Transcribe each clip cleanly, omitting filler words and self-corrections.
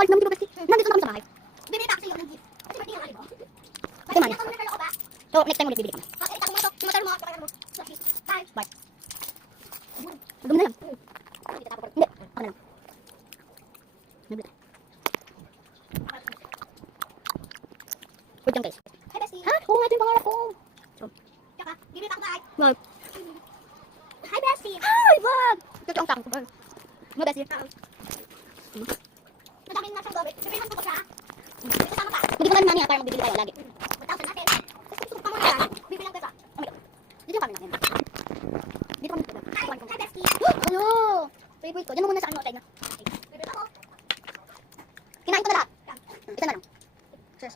alis namin, di ba, bestie? Nandito na kami sa bahay. Bibili pa ako sa'yo ng gift. Kasi birthday ng ali mo. Ate Maya. Ito mo na ba? So, next time ulit bibili kami. Okay, ito mo ito. Tumatar mo. Tumatar mo. Bye. Bye. Madumi na yan. Hindi, ako na lang. Nabili tayo. Wait lang guys. Hi, bestie. Ha? Oo nga, ito yung pangarap ko. Tsaka, bibili pa ako bye. Wag. Hi, bestie. Ay, wag! Ito ang sakong ko. Mo, bestie. Madaming nasa gawin. Bibili ko ba siya? May kasama pa. Hindi ko na nani para magbibili tayo lagi. 1,000 natin. Kasi gusto ko pa muna. Bibili lang ka. Dito kami natin. Dito kami natin. Hi, bestie. Ano? Favorite ko. Diyan mo muna sa ano, outside na. Bibili ako. Kinain ko na lahat. Ito na lang. Cheers.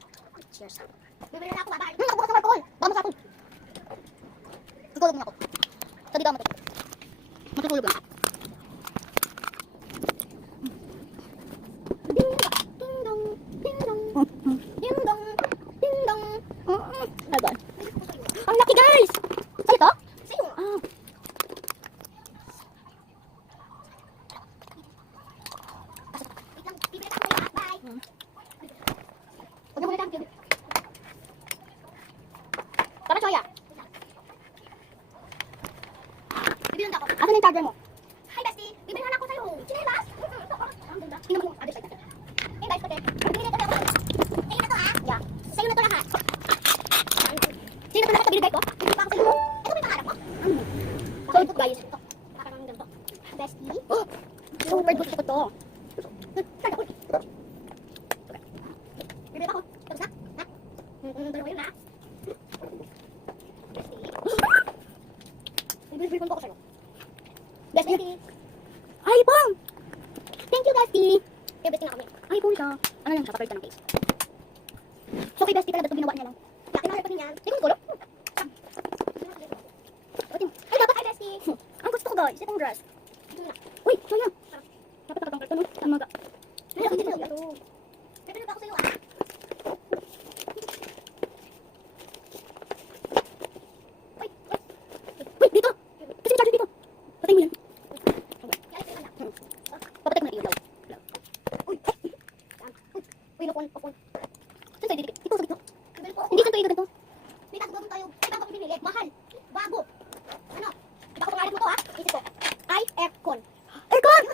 Cheers. Bibili na ako bye. Nakabukas ng alcohol. Baka masapon. Tutulog muna ako. So, dito ako matutulog. Matutulog lang. Ding dong. Ding dong. Ding dong. Ding dong. Ayan. Ang laki guys! Sa'yo to? Sa'yo. Ah. Wait lang. Bibili ako sa'yo. Bye. Huwag na muna tayo. Tara, Choya. Bibili lang ako. Asan na yung charger mo? Hi, bestie. Bibili na ako sa'yo. Chinelas. Ang ganda. Tingnan mo yung other side natin. Hey, guys, pati. Bibili na ako. Sa'yo na to, ha? Yeah. Sa'yo na to lahat. Sino na lahat na binigay ko? Bibili pa ako sa'yo. Ito may pangarap mo. So, ito guys. Ito. Parang ang ganito. Bestie. Oh! Super gusto ko to. Bibili pa ako. Tapos na? Ha? Dalawa yun, ha? Bestie. Bibili ko ako sa'yo. Bestie. Ay, Pong! Thank you, bestie. Kaya bestie nga kami. Ay, Pong siya. Ano lang siya? Papalit ka ng case. So, kay Bestie talaga ito ginawa niya lang. Laki na rin yan. Hindi ko gulo. Ay, dapat ay bestie. Ang gusto ko guys, itong dress. Ito na. Uy, Choya. Dapat nakatang karton, no? Tamaga. Ay, laki din ito. Bibili pa ako sa'yo, ha? Uy, dito! Kasi may charger dito. Patay mo yan. Kaya ito na. Papatay ko na ilaw. Uy. Uy, lupon, lupon. Saan tayo didikit? Dito, sa dito. Bibili po ako. Hindi saan tayo ganito. May tatagawin tayo. Ay, bago pinili. Mahal. Bago. Ano? Baka pangarap mo to, ha? Isip ko. Ay, aircon. Aircon!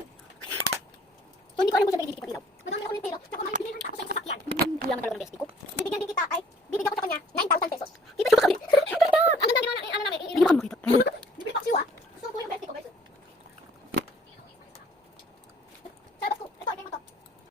So, hindi ko alam kung saan tayo didikit pag ilaw. Madami ako nitero. Tsaka may bilhin ako sa sasakyan. Yaman talaga ng Bestie ko. Bibigyan din kita, ay, bibigyan ko sa kanya 9,000 pesos.